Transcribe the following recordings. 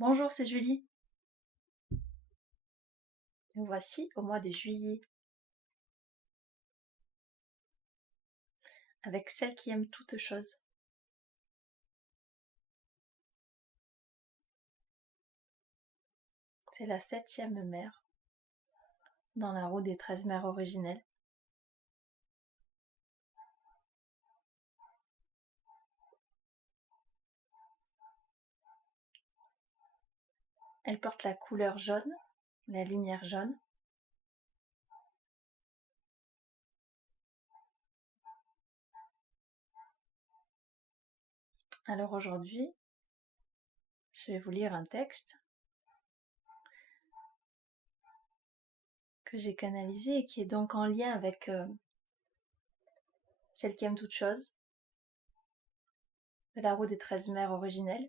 Bonjour, c'est Julie. Nous voici au mois de juillet avec celle qui aime toutes choses. C'est la 7e mère dans la roue des 13 mères originelles. Elle porte la couleur jaune, la lumière jaune. Alors aujourd'hui, je vais vous lire un texte que j'ai canalisé et qui est donc en lien avec celle qui aime toutes choses, de la roue des 13 mères originelles.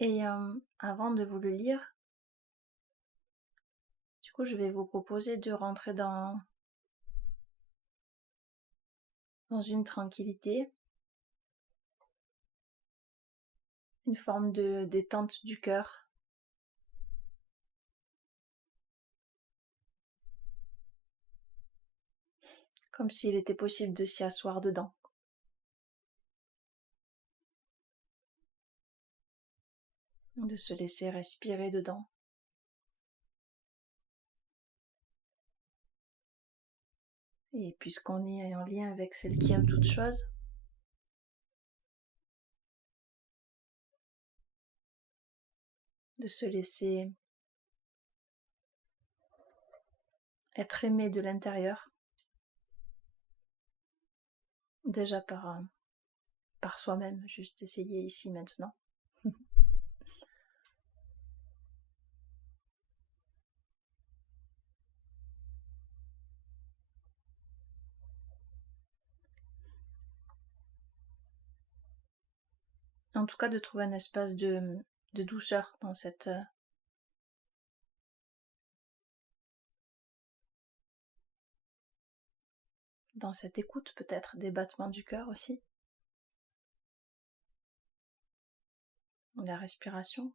Et avant de vous le lire, du coup je vais vous proposer de rentrer dans une tranquillité, une forme de détente du cœur. Comme s'il était possible de s'y asseoir dedans. De se laisser respirer dedans. Et puisqu'on est en lien avec celle qui aime toutes choses, de se laisser être aimé de l'intérieur, déjà par soi-même, juste essayer ici maintenant. En tout cas, de trouver un espace de douceur dans cette écoute, peut-être des battements du cœur aussi, la respiration.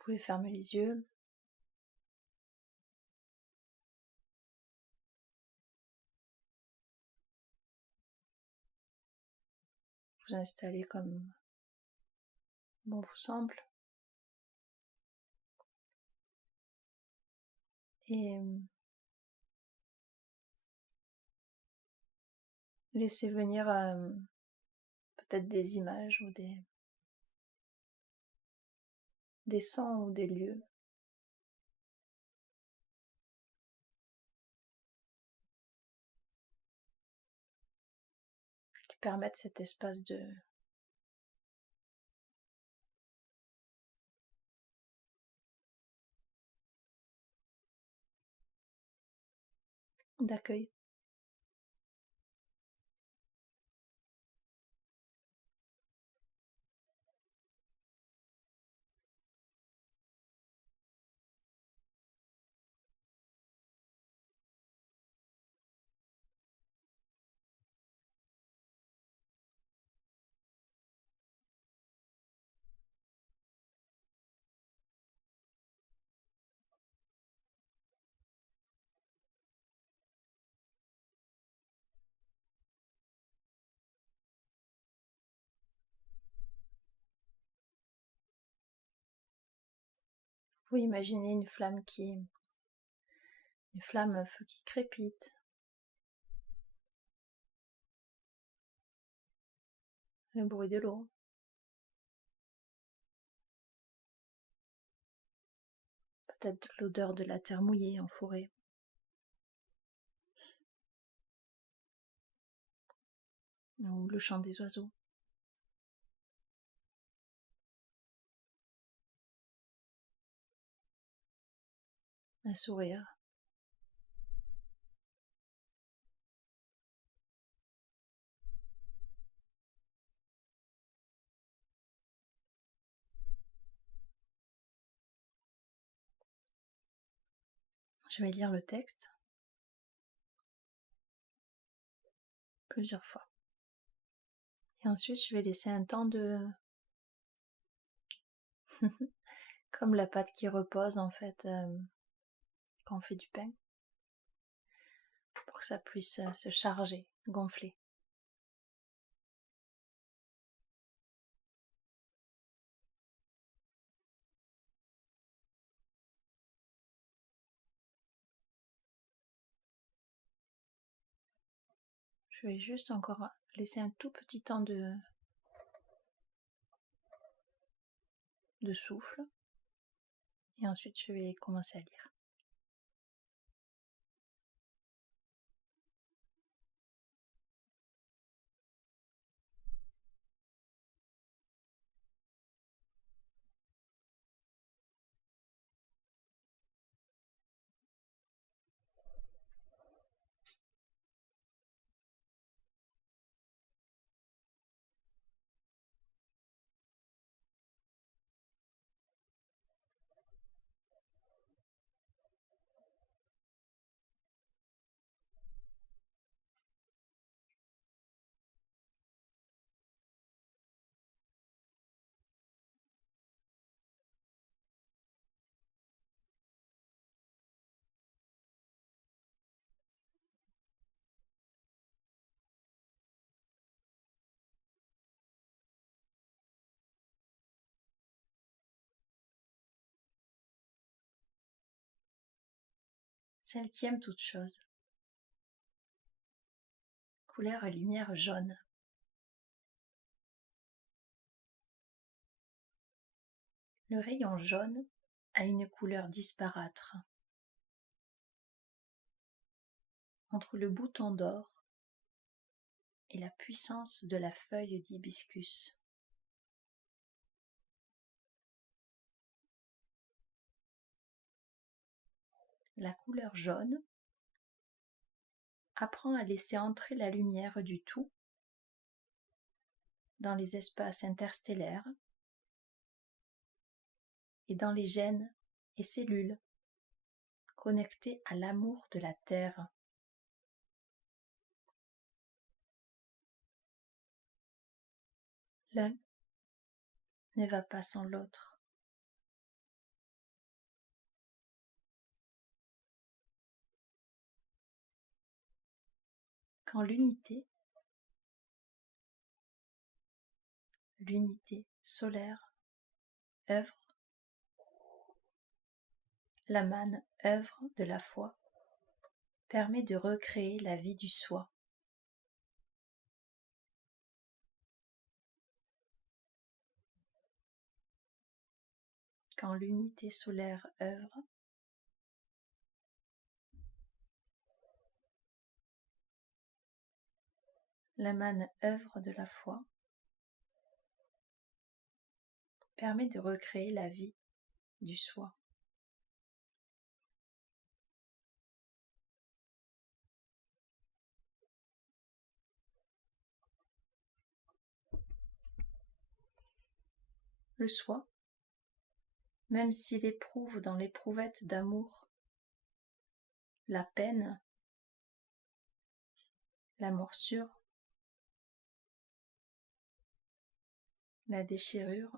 Vous pouvez fermer les yeux. Vous installer comme bon vous semble. Et laissez venir peut-être des images ou des sons ou des lieux qui permettent cet espace d'accueil. Vous imaginez une flamme à feu qui crépite. Le bruit de l'eau. Peut-être l'odeur de la terre mouillée en forêt. Ou le chant des oiseaux. Un sourire. Je vais lire le texte plusieurs fois. Et ensuite, je vais laisser un temps de... comme la pâte qui repose en fait quand on fait du pain, pour que ça puisse se charger, gonfler. Je vais juste encore laisser un tout petit temps de souffle et ensuite je vais commencer à lire. Celle qui aime toute chose. Couleur et lumière jaune. Le rayon jaune a une couleur disparate. Entre le bouton d'or et la puissance de la feuille d'hibiscus. La couleur jaune apprend à laisser entrer la lumière du tout dans les espaces interstellaires et dans les gènes et cellules connectés à l'amour de la Terre. L'un ne va pas sans l'autre. Quand l'unité solaire œuvre, la manne œuvre de la foi permet de recréer la vie du soi. Quand l'unité solaire œuvre, la manne œuvre de la foi permet de recréer la vie du soi. Le soi, même s'il éprouve dans l'éprouvette d'amour la peine, la morsure, la déchirure,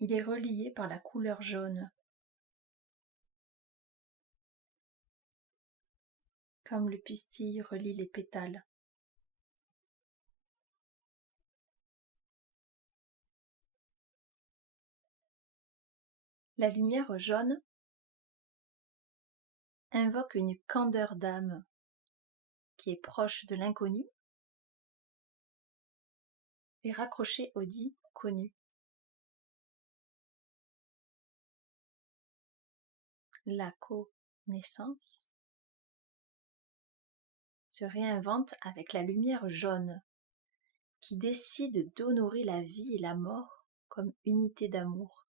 il est relié par la couleur jaune, comme le pistil relie les pétales. La lumière jaune invoque une candeur d'âme qui est proche de l'inconnu et raccrochée au dit connu. La connaissance se réinvente avec la lumière jaune qui décide d'honorer la vie et la mort comme unité d'amour.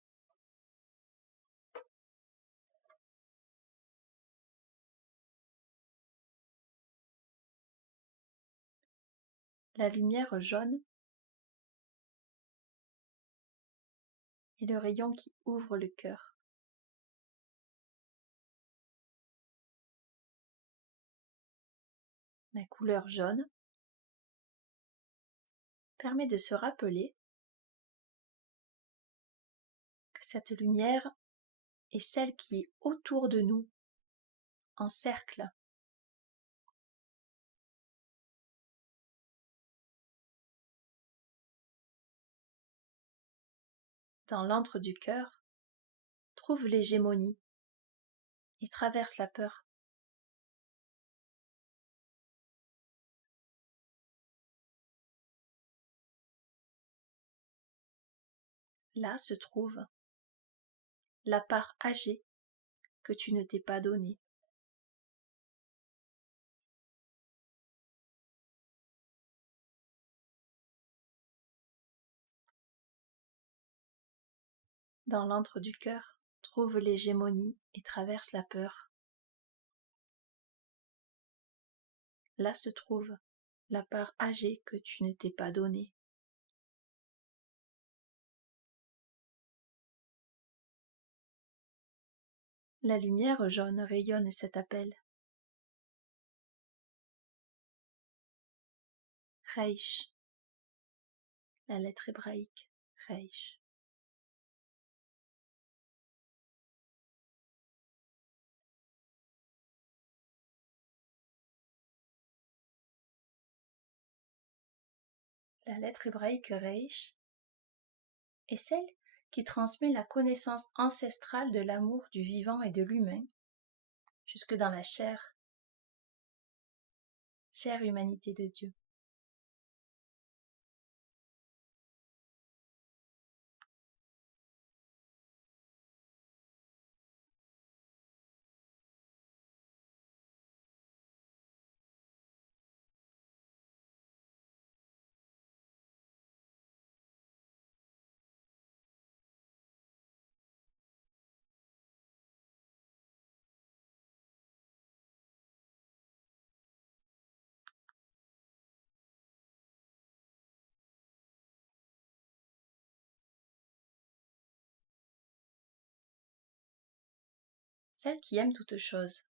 La lumière jaune et le rayon qui ouvre le cœur. La couleur jaune permet de se rappeler que cette lumière est celle qui est autour de nous, en cercle. Dans l'antre du cœur, trouve l'hégémonie et traverse la peur. Là se trouve la part âgée que tu ne t'es pas donnée. Dans l'antre du cœur, trouve l'hégémonie et traverse la peur. Là se trouve la part âgée que tu ne t'es pas donnée. La lumière jaune rayonne cet appel. Reish, la lettre hébraïque, Reish. La lettre hébraïque Reish est celle qui transmet la connaissance ancestrale de l'amour du vivant et de l'humain jusque dans la chair humanité de Dieu. Celle qui aime toute chose.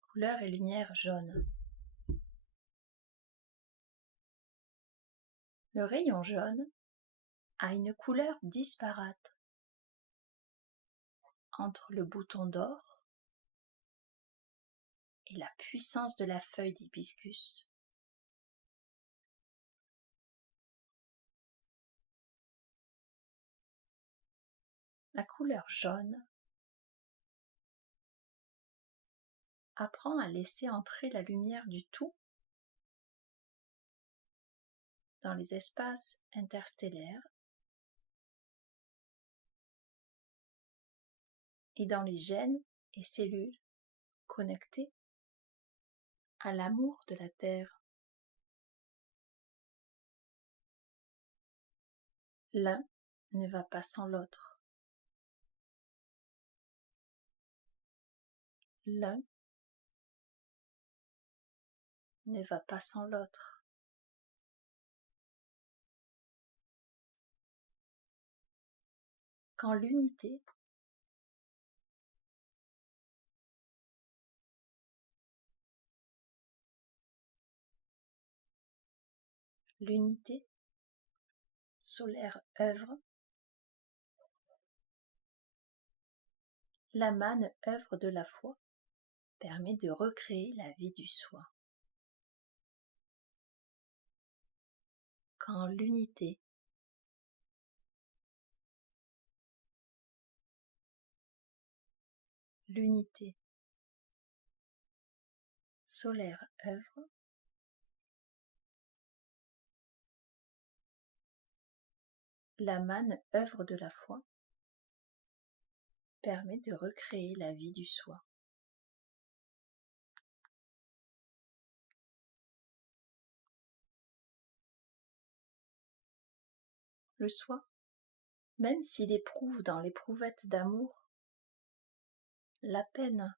Couleur et lumière jaune. Le rayon jaune a une couleur disparate entre le bouton d'or et la puissance de la feuille d'hibiscus. La couleur jaune apprend à laisser entrer la lumière du tout dans les espaces interstellaires et dans les gènes et cellules connectés à l'amour de la Terre. L'un ne va pas sans l'autre. L'un ne va pas sans l'autre. Quand l'unité solaire œuvre, la manne œuvre de la foi permet de recréer la vie du soi. Quand l'unité solaire œuvre, la manne œuvre de la foi permet de recréer la vie du soi. Le soi, même s'il éprouve dans l'éprouvette d'amour la peine,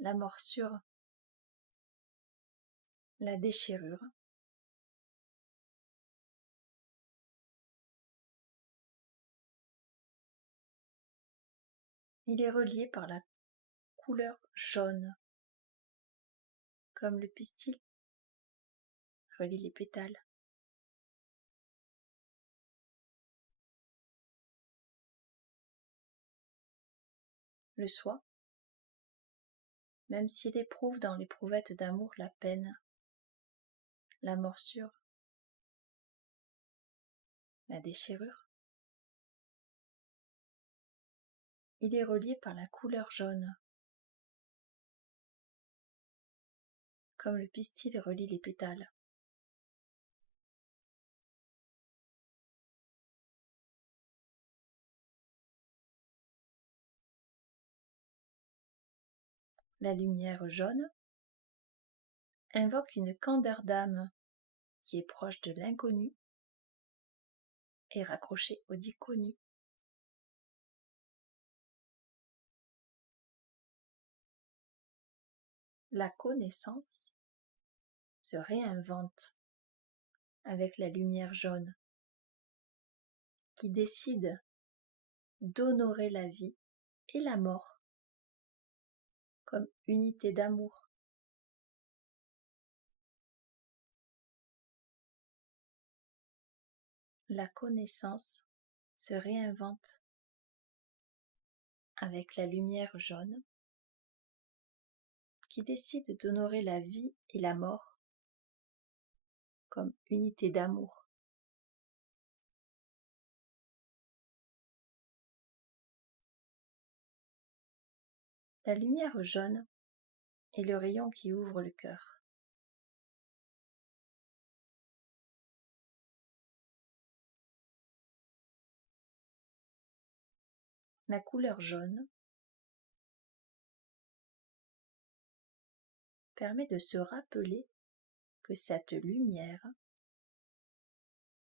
la morsure, la déchirure, Il est relié par la couleur jaune, comme le pistil relie les pétales. Le soi, même s'il éprouve dans l'éprouvette d'amour la peine, la morsure, la déchirure, il est relié par la couleur jaune, comme le pistil relie les pétales. La lumière jaune invoque une candeur d'âme qui est proche de l'inconnu et raccrochée au dit connu. La connaissance se réinvente avec la lumière jaune qui décide d'honorer la vie et la mort comme unité d'amour. La connaissance se réinvente avec la lumière jaune qui décide d'honorer la vie et la mort comme unité d'amour. La lumière jaune est le rayon qui ouvre le cœur. La couleur jaune permet de se rappeler que cette lumière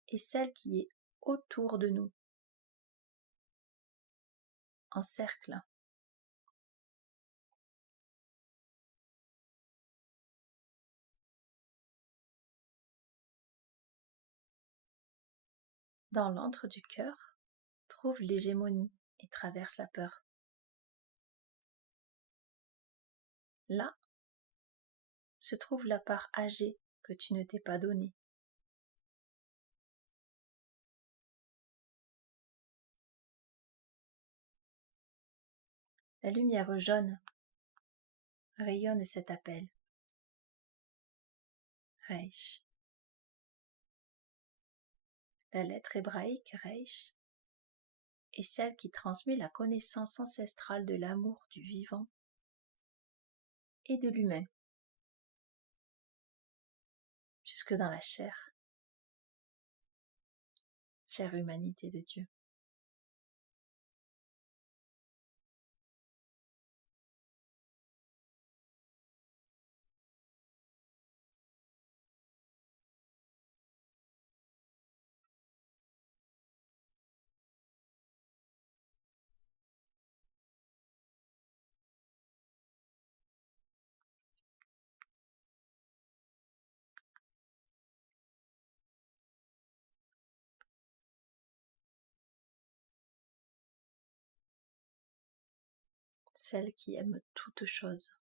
est celle qui est autour de nous, en cercle. Dans l'antre du cœur, trouve l'hégémonie et traverse la peur. Là se trouve la part âgée que tu ne t'es pas donnée. La lumière jaune rayonne cet appel. Reish. La lettre hébraïque Reish est celle qui transmet la connaissance ancestrale de l'amour du vivant et de l'humain, jusque dans la chair humanité de Dieu. Celle qui aime toutes choses.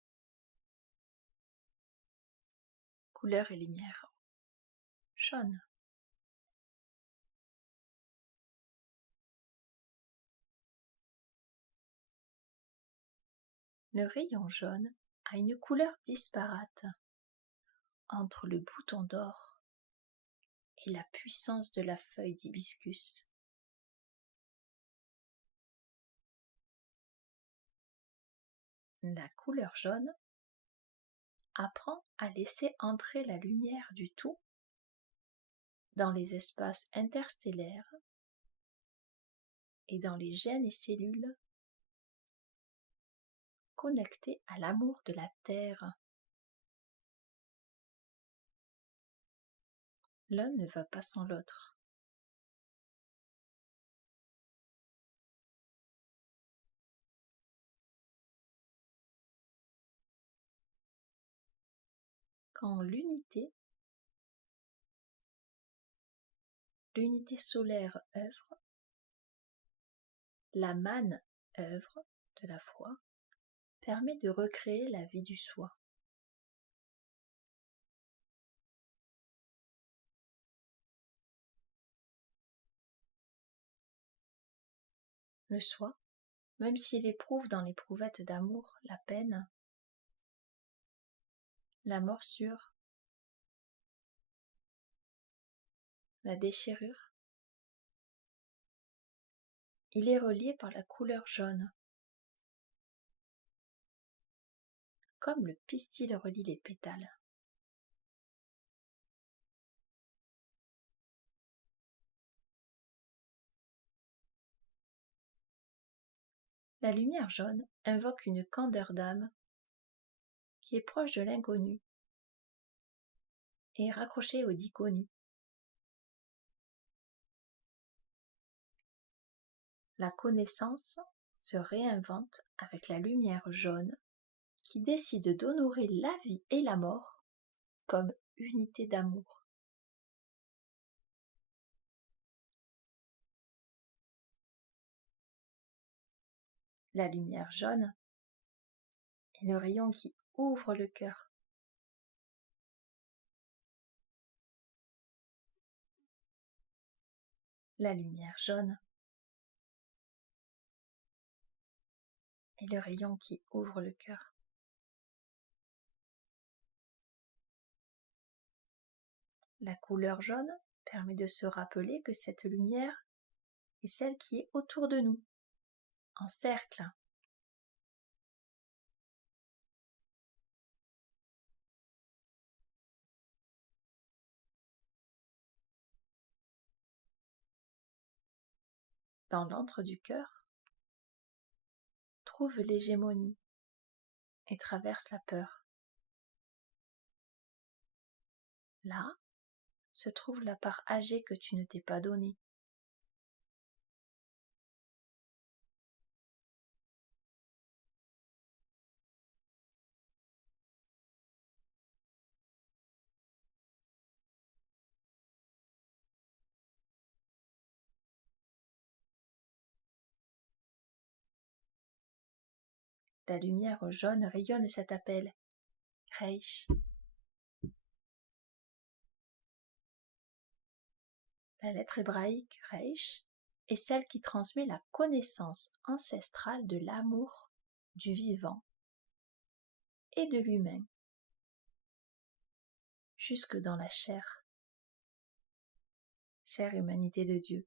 Couleur et lumière jaune. Le rayon jaune a une couleur disparate entre le bouton d'or et la puissance de la feuille d'hibiscus. La couleur jaune apprend à laisser entrer la lumière du tout dans les espaces interstellaires et dans les gènes et cellules connectés à l'amour de la Terre. L'un ne va pas sans l'autre. Quand l'unité solaire œuvre, la manne œuvre de la foi permet de recréer la vie du soi. Le soi, même s'il éprouve dans l'éprouvette d'amour la peine, la morsure, la déchirure, il est relié par la couleur jaune, comme le pistil relie les pétales. La lumière jaune invoque une candeur d'âme qui est proche de l'inconnu et raccrochée au dit connu. La connaissance se réinvente avec la lumière jaune qui décide d'honorer la vie et la mort comme unité d'amour. La lumière jaune est le rayon qui ouvre le cœur. La lumière jaune est le rayon qui ouvre le cœur. La couleur jaune permet de se rappeler que cette lumière est celle qui est autour de nous, en cercle. Dans l'antre du cœur, trouve l'hégémonie et traverse la peur. Là se trouve la part âgée que tu ne t'es pas donnée. La lumière jaune rayonne cet appel. Reich. La lettre hébraïque Reich est celle qui transmet la connaissance ancestrale de l'amour, du vivant et de l'humain, jusque dans la chair, chère humanité de Dieu.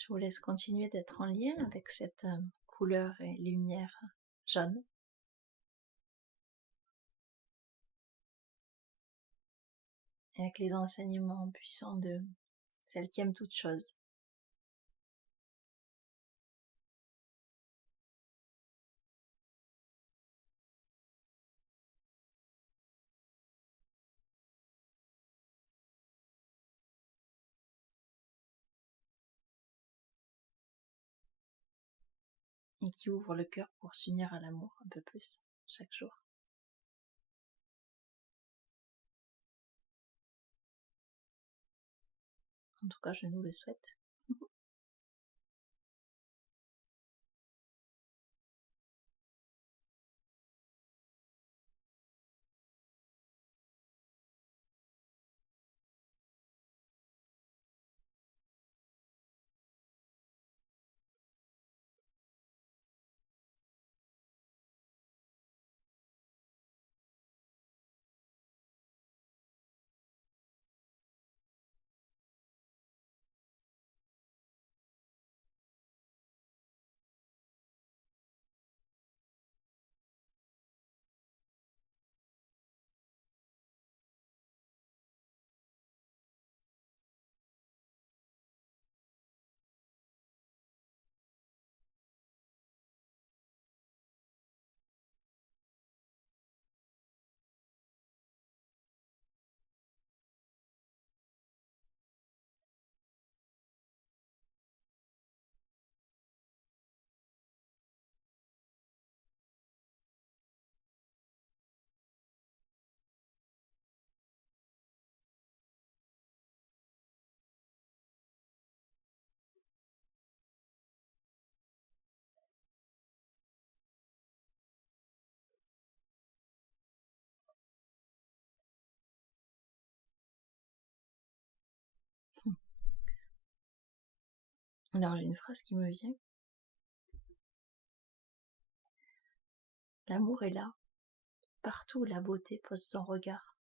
Je vous laisse continuer d'être en lien avec cette couleur et lumière jaune. Et avec les enseignements puissants de celle qui aime toutes choses. Et qui ouvre le cœur pour s'unir à l'amour un peu plus chaque jour. En tout cas, je nous le souhaite. Alors j'ai une phrase qui me vient. L'amour est là, partout où la beauté pose son regard.